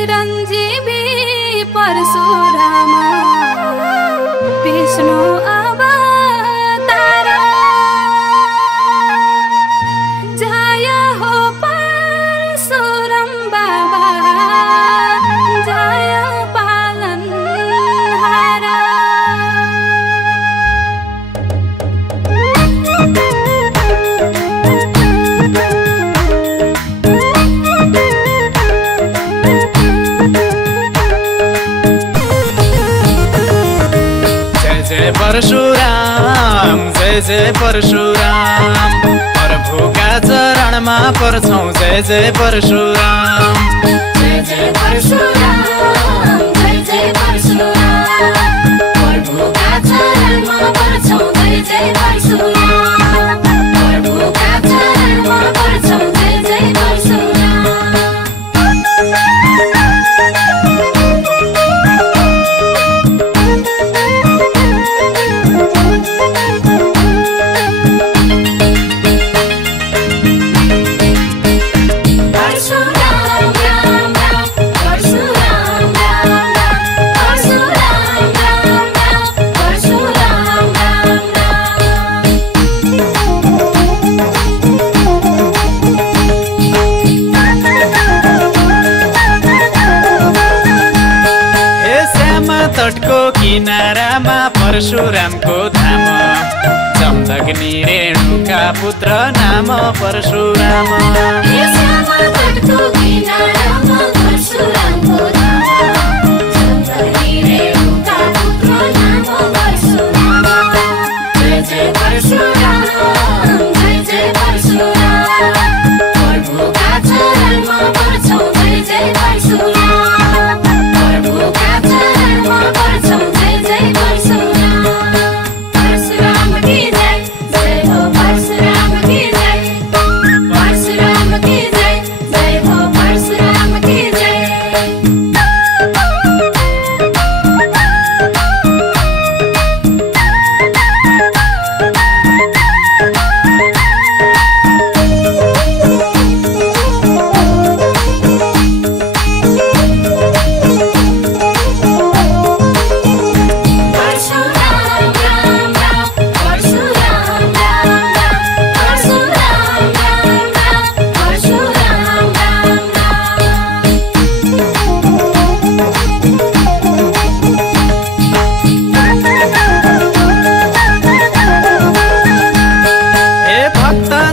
चिरञ्जीवी परशुराम विष्णु अवतार जय हो परशुराम बाबा जय पालनहार। परशुराम जय जय परशुराम प्रभुका चरणमा पर्छौं जय जय परशुराम जय जय परशुराम जय जय परशुराम प्रभुका चरणमा पर्छौं जय जय परशुराम प्रभुका चरणमा पर्छौं जय जय परशुराम। तटको किनारामा परशुरामको धाम जमदग्नि रेणुका पुत्र नाम परशुराम।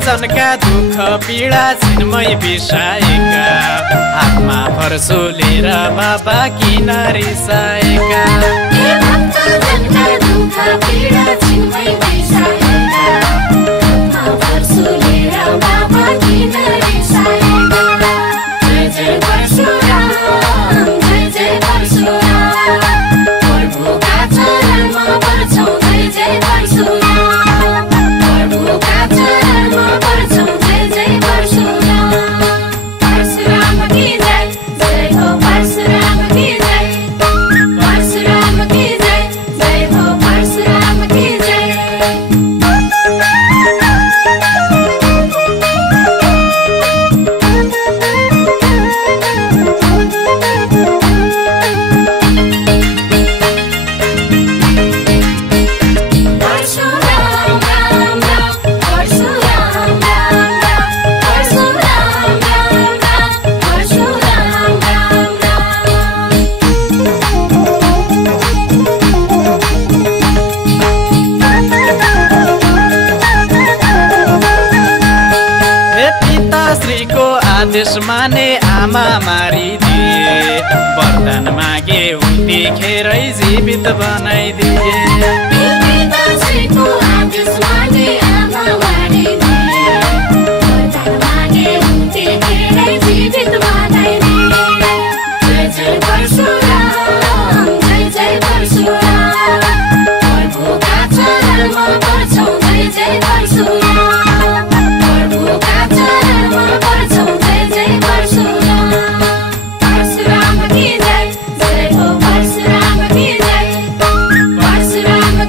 जनका दुःख पीडा छिनमै बिसाएका आत्मा परशुलेर बाबा किन रिसाएका। आदेश माने आमा मारिदिए वरदान मागे उतिखेरै जीवित बनाइदिए। परशुराम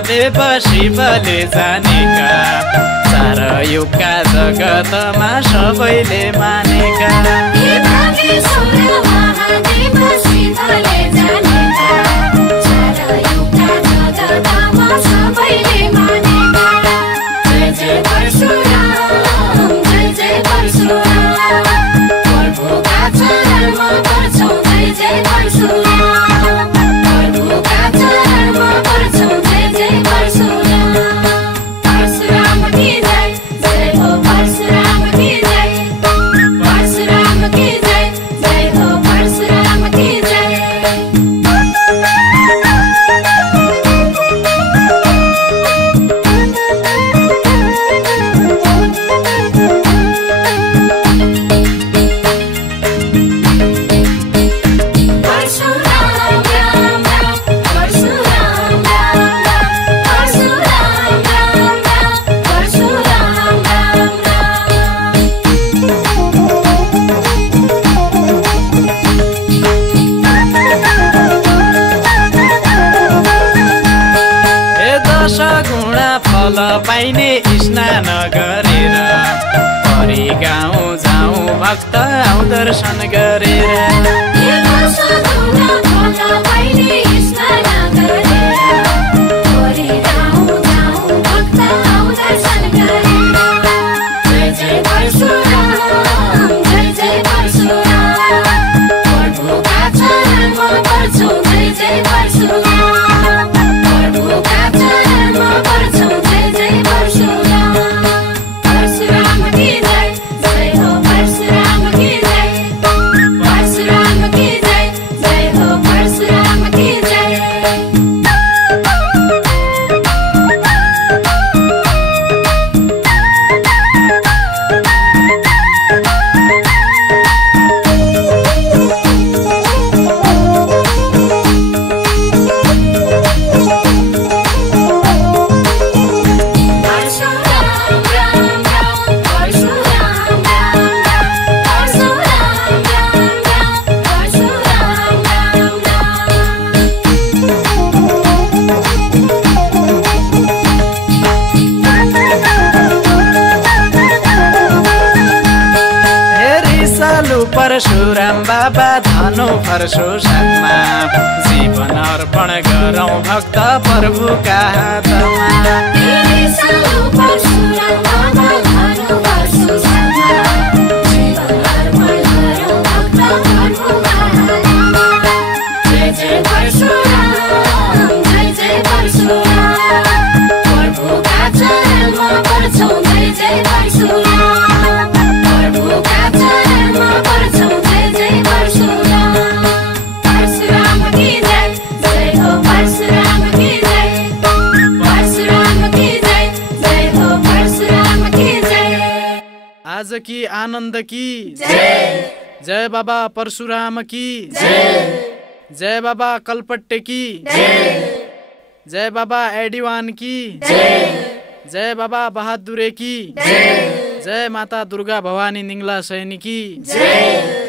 महादेव शिवले जानेका चार युगका जगतमा सबैले मानेका हे भागेश्वर महादेव शिवले जानेका चार युगका जगतमा सबैले मानेका जय जय परशुराम जय जय परशुराम प्रभुका चरणमा पर्छौं जय जय परशुराम प्रभुका चरणमा पर्छौं जय जय परशुराम परशुराम की जय जय हो परशुराम की जय परशुराम की जय जय हो परशुराम की जय परशुराम राम राम परशुराम राम राम परशुराम राम राम परशुराम राम राम हे दश गुणा फल पाइने स्नान गरेर हरि गाउँ जाउँ भक्त आउँ दर्शन गरेर हे दशगुणा फल पाइने स्नान गरेर हरि गाउँ जाउँ भक्त आउँ दर्शन गरेर जय जय परशुराम जय जय परशुराम प्रभुका चरणमा पर्छौं जय जय परशुराम प्रभुका चरणमा पर्छौं जय जय परशुराम परशुराम की जय जय हो परशुराम की जय परशुराम की जय जय हो परशुराम की जय परशुराम राम राम परशुराम राम राम परशुराम राम राम परशुराम राम राम हे रिसालु परशुराम बाबा धनु फर्सो साथमा जीवन अर्पण गरौँ भक्त प्रभुका हातमा हे सालु परशुराम बाबा धनु फर्सो साथमा जीवन अर्पण गरौँ भक्त प्रभुका हातमा जय जय परशुराम जय जय परशुराम प्रभुका चरणमा पर्छौं जय जय परशुराम प्रभुका चरणमा पर्छौं जय जय परशुराम परशुराम की जय जय हो परशुराम की जय परशुराम की जय जय हो परशुराम की जय आज की आनन्द की जय जय बाबा परशुराम की जय जय बाबा कल्पट्टे की जय जय बाबा एडिवान की जय जय बाबा बहादुरे की जय जय माता दुर्गा भवानी निङ्ला सैनी की जय